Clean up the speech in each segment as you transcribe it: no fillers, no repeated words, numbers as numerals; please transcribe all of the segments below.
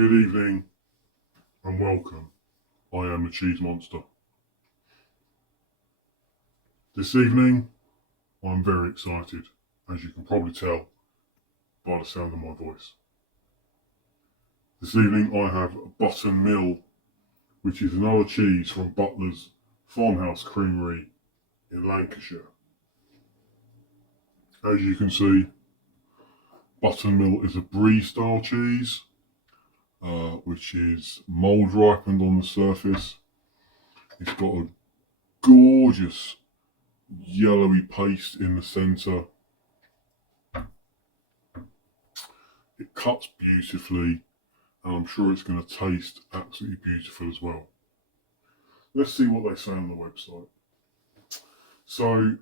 Good evening and welcome. I am the Cheese Monster. This evening, I'm very excited, as you can probably tell by the sound of my voice. This evening, I have Button Mill, which is another cheese from Butler's Farmhouse Creamery in Lancashire. As you can see, Button Mill is a brie style cheese, which is mould ripened on the surface. It's got a gorgeous yellowy paste in the centre. It cuts beautifully, and I'm sure it's going to taste absolutely beautiful as well. Let's see what they say on the website. So,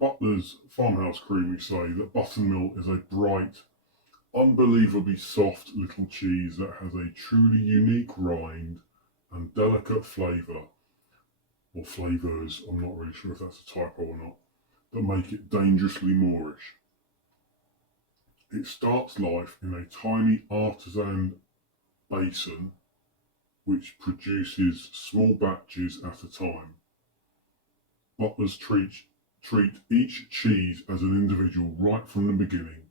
Butler's Farmhouse Creamery say that Button Mill is a bright, unbelievably soft little cheese that has a truly unique rind and delicate flavour, or flavours, I'm not really sure if that's a typo or not, that make it dangerously Moorish. It starts life in a tiny artisan basin which produces small batches at a time. Butlers treat each cheese as an individual right from the beginning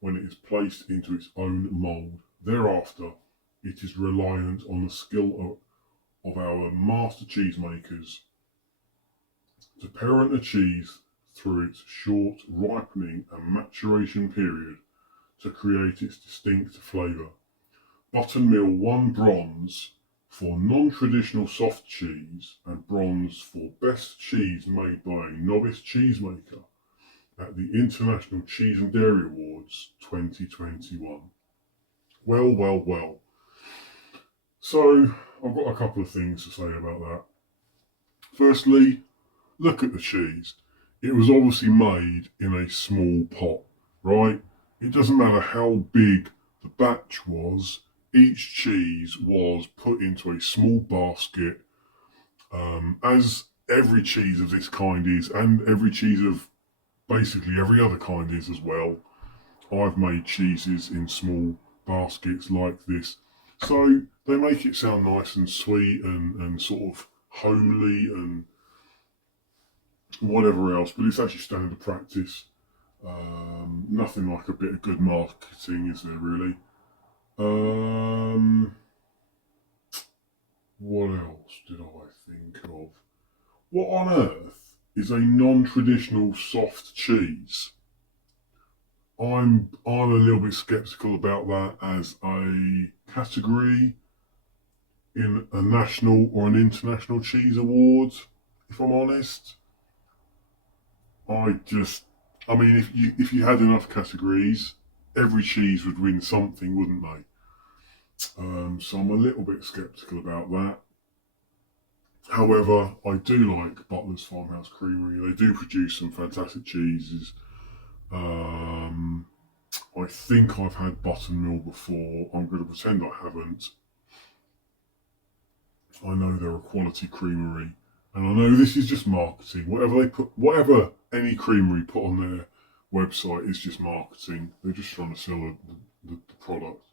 when it is placed into its own mould. Thereafter, it is reliant on the skill of our master cheesemakers to parent the cheese through its short ripening and maturation period to create its distinct flavour. Button Mill won bronze for non-traditional soft cheese and bronze for best cheese made by a novice cheesemaker at the International Cheese and Dairy Awards 2021. Well. So, I've got a couple of things to say about that. Firstly, look at the cheese. It was obviously made in a small pot, right? It doesn't matter how big the batch was, each cheese was put into a small basket, as every cheese of this kind is, and every cheese of basically every other kind is as well. I've made cheeses in small baskets like this. So they make it sound nice and sweet and sort of homely and whatever else, but it's actually standard practice. Nothing like a bit of good marketing, is there really? What else did I think of? What on earth is a non-traditional soft cheese? I'm a little bit sceptical about that as a category in a national or an international cheese award, if I'm honest. I mean, if you had enough categories, every cheese would win something, wouldn't they? So I'm a little bit sceptical about that. However, I do like Butler's Farmhouse Creamery. They do produce some fantastic cheeses. I think I've had Button Mill before. I'm going to pretend I haven't. I know they're a quality creamery, and I know this is just marketing. Whatever any creamery put on their website is just marketing. They're just trying to sell the product.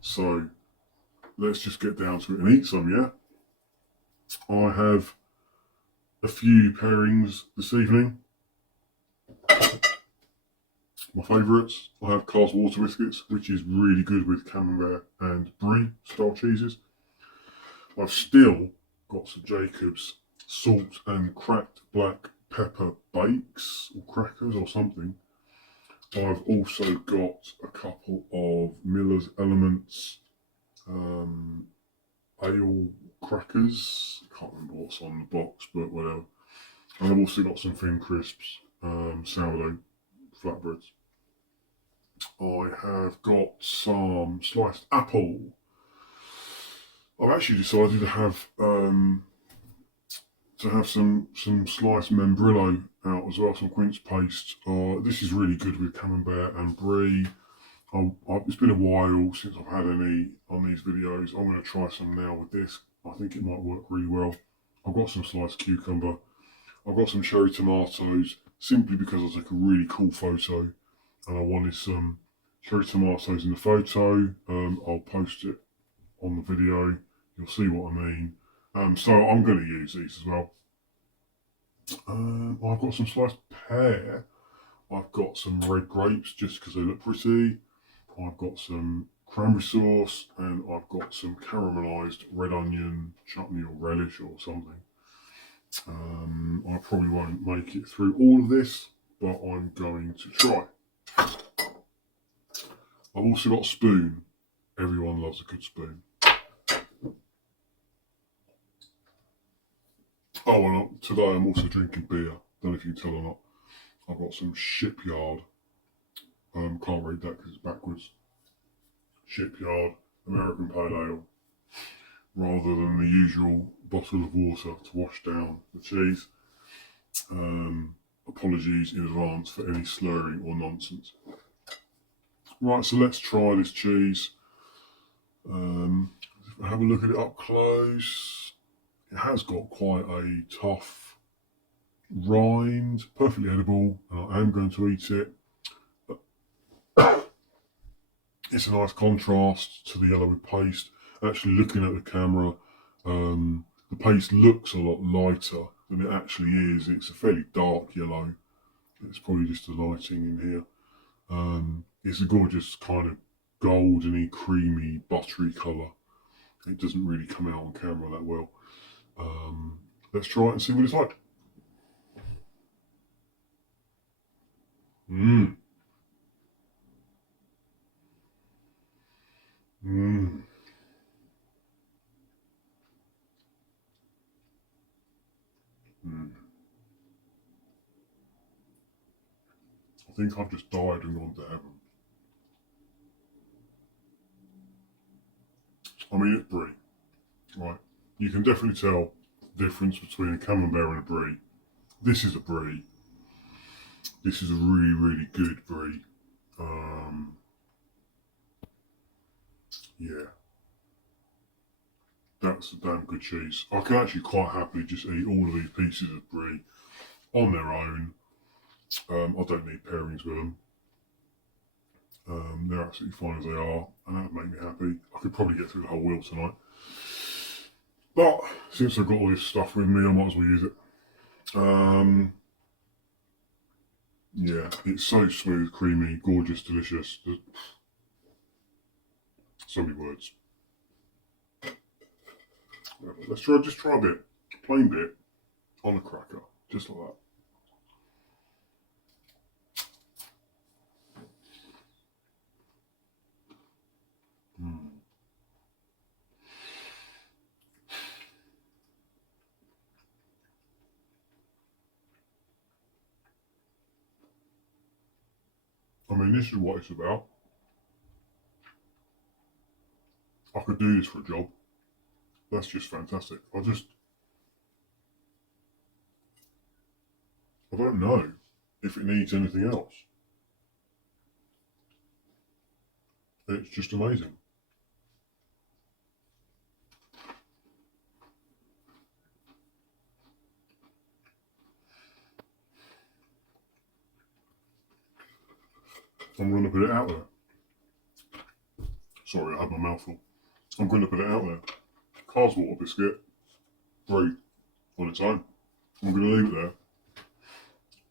So let's just get down to it and eat some, yeah? I have a few pairings this evening. My favourites, I have Carl's Water Biscuits, which is really good with camembert and brie style cheeses. I've still got some Jacobs salt and cracked black pepper bakes or crackers or something. I've also got a couple of Miller's Elements ale crackers. I can't remember what's on the box, but whatever. And I've also got some Thin Crisps sourdough flatbreads. I have got some sliced apple. I've actually decided to have some sliced membrillo out as well, some quince paste. This is really good with camembert and brie. It's been a while since I've had any on these videos. I'm going to try some now with this. I think it might work really well. I've got some sliced cucumber. I've got some cherry tomatoes, simply because I took a really cool photo and I wanted some cherry tomatoes in the photo. I'll post it on the video. You'll see what I mean. So I'm going to use these as well. I've got some sliced pear. I've got some red grapes just because they look pretty. I've got some cranberry sauce, and I've got some caramelised red onion chutney or relish or something. I probably won't make it through all of this, but I'm going to try. I've also got a spoon. Everyone loves a good spoon. Oh, and today I'm also drinking beer. Don't know if you can tell or not. I've got some Shipyard. Can't read that because it's backwards. Shipyard American Pale Ale, rather than the usual bottle of water to wash down the cheese. Apologies in advance for any slurring or nonsense. Right, so let's try this cheese. Have a look at it up close. It has got quite a tough rind, perfectly edible, and I am going to eat it. It's a nice contrast to the yellow paste. Actually, looking at the camera, the paste looks a lot lighter than it actually is. It's a fairly dark yellow. It's probably just the lighting in here. It's a gorgeous kind of goldeny, creamy, buttery colour. It doesn't really come out on camera that well. Let's try it and see what it's like. Mmm. Mmm. Mmm. I think I've just died and gone to heaven. I mean, it's brie, right? You can definitely tell the difference between a camembert and a brie. This is a brie. This is a really, really good brie. Yeah, that's a damn good cheese. I can actually quite happily just eat all of these pieces of brie on their own. I don't need pairings with them. They're absolutely fine as they are, and that would make me happy. I could probably get through the whole wheel tonight. But since I've got all this stuff with me, I might as well use it. Yeah, it's so smooth, creamy, gorgeous, delicious. So many words. Let's just try a bit, plain bit, on a cracker, just like that. Mm. I mean, this is what it's about. I could do this for a job. That's just fantastic. I don't know if it needs anything else. It's just amazing. I'm going to put it out there. Sorry, I had my mouth full. I'm going to put it out there. Carswater biscuit, brie, on its own. I'm going to leave it there.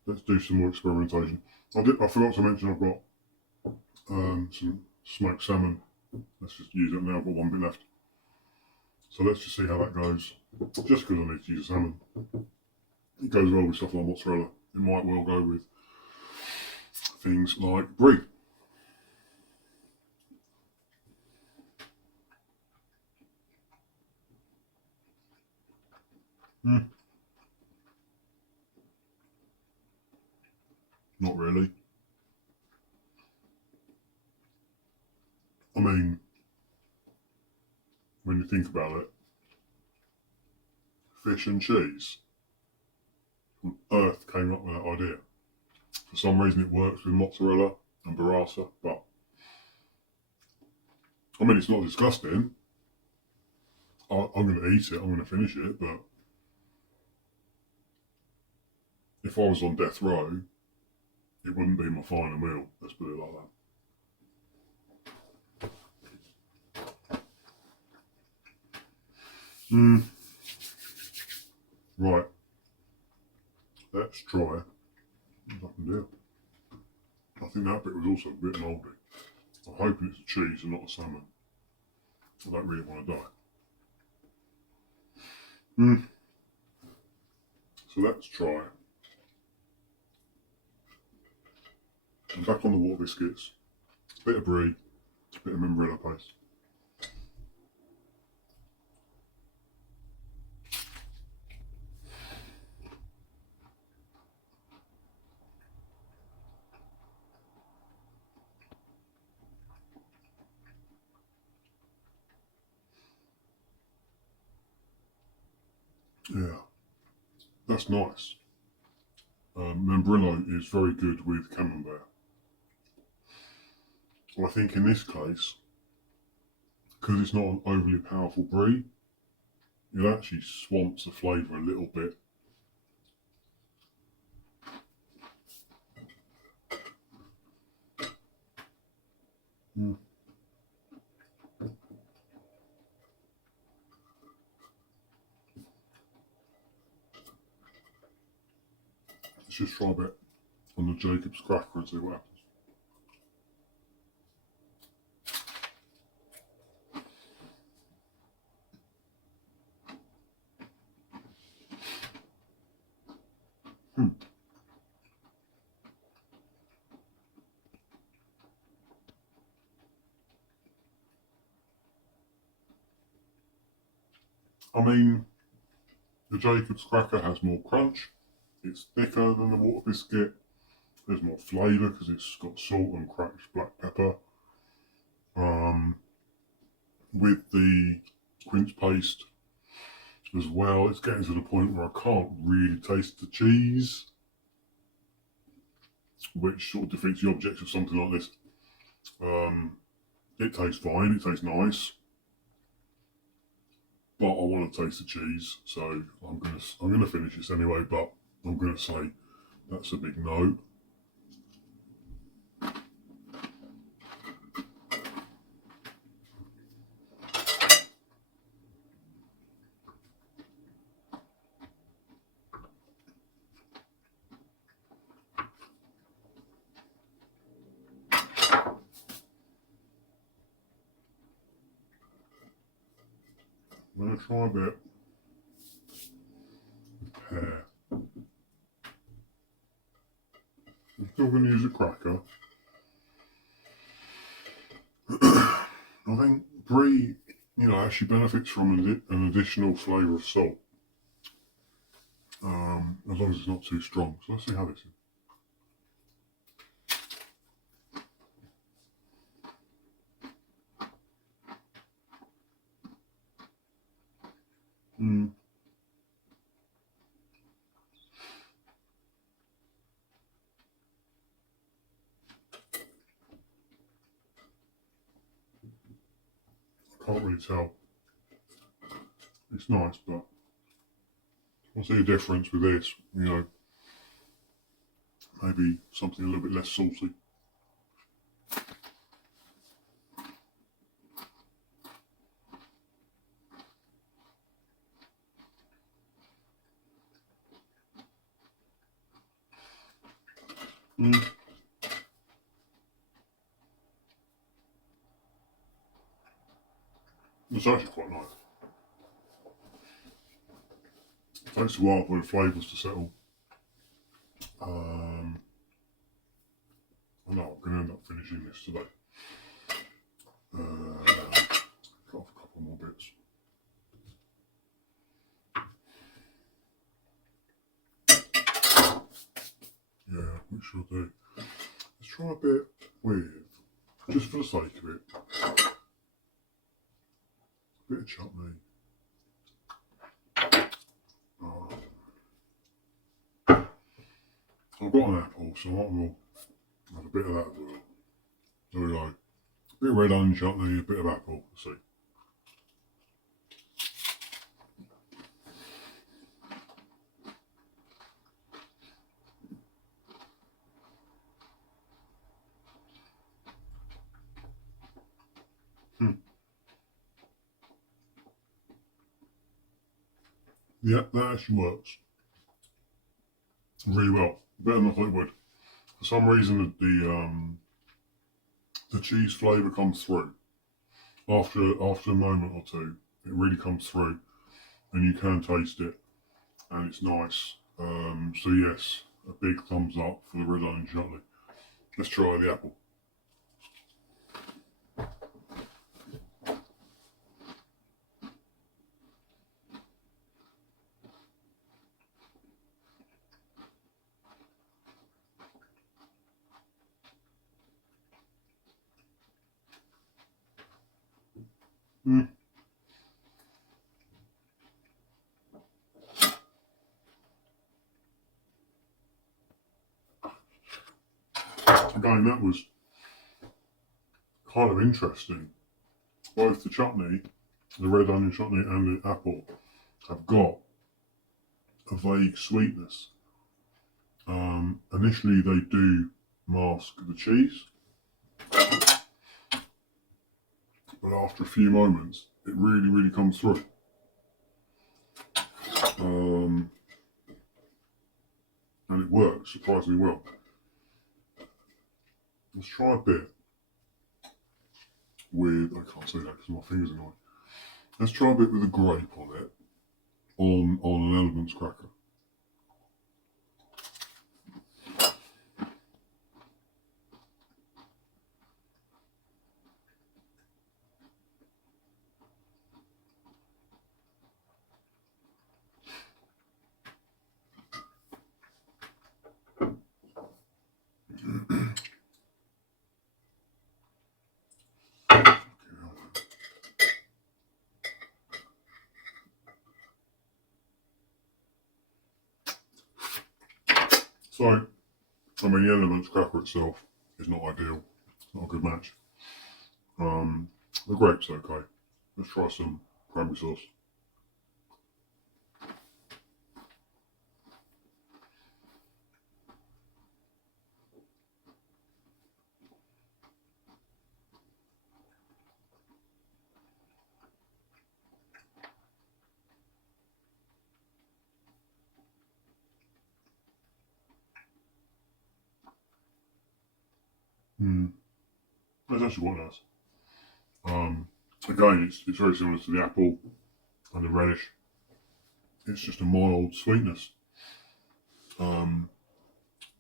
Let's do some more experimentation. I forgot to mention I've got some smoked salmon. Let's just use it now. I've got one bit left. So let's just see how that goes. Just because I need to use salmon. It goes well with stuff like mozzarella. It might well go with things like brie. Not really. I mean, when you think about it, fish and cheese, on earth came up with that idea. For some reason it works with mozzarella and burrata, but I mean, it's not disgusting. I'm going to eat it, I'm going to finish it, but if I was on death row, it wouldn't be my final meal, let's put it like that. Right, let's try. I think that bit was also a bit mouldy. I'm hoping it's a cheese and not a salmon. I don't really want to die. So let's try. I'm back on the water biscuits. Bit of brie, bit of Membrilla paste. Yeah, that's nice. Membrillo is very good with camembert. Well, I think in this case, because it's not an overly powerful brie, it actually swamps the flavour a little bit. Let's just try a bit on the Jacob's cracker and see what happens. I mean, the Jacob's cracker has more crunch. It's thicker than the water biscuit. There's more flavour because it's got salt and cracked black pepper. With the quince paste as well, it's getting to the point where I can't really taste the cheese, which sort of defeats the object of something like this. It tastes fine, it tastes nice, but I want to taste the cheese, so I'm gonna finish this anyway. But I'm gonna say that's a big no. I'm gonna try a bit of pear. I'm still gonna use a cracker. I think brie, actually benefits from an additional flavour of salt, as long as it's not too strong. So let's see how this is. Can't really tell. It's nice, but I see a difference with this. Maybe something a little bit less salty. It's actually quite nice. It takes a while for the flavours to settle. I know I'm going to end up finishing this today. Got off a couple more bits. Yeah, we should do. Let's try a bit with, just for the sake of it, a bit of chutney. I've got an apple, so I might as well have a bit of that as well. There we go. A bit of red onion chutney, a bit of apple. Let's see. Yeah, that actually works really well. Better than I thought it would. For some reason, the cheese flavour comes through after a moment or two. It really comes through, and you can taste it, and it's nice. So yes, a big thumbs up for the red onion chutney. Let's try the apple. Mm. Again, that was kind of interesting. Both the chutney, the red onion chutney, and the apple have got a vague sweetness. Initially, they do mask the cheese, but after a few moments, it really comes through. And it works surprisingly well. Let's try a bit with, I can't say that because my fingers are annoying. Let's try a bit with a grape on it, on an Elements cracker. So, I mean, the Elements cracker itself is not ideal. It's not a good match. The grape's okay. Let's try some cranberry sauce. That's actually quite nice. Again, it's very similar to the apple and the relish. It's just a mild sweetness. And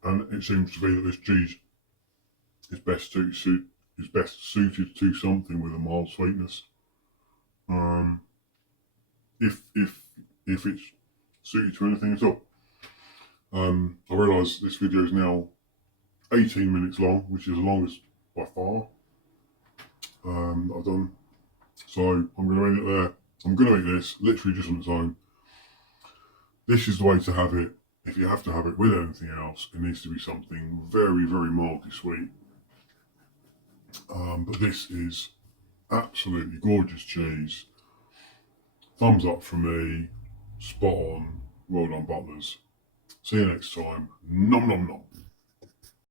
it seems to be that this cheese is best suited to something with a mild sweetness. If it's suited to anything at all. I realise this video is now 18 minutes long, which is the longest by far I've done. So I'm going to end it there. I'm going to eat this literally just on its own. This is the way to have it. If you have to have it with anything else, it needs to be something very mildly sweet. But this is absolutely gorgeous cheese. Thumbs up from me. Spot on. Well done, Butlers. See you next time. Nom nom nom.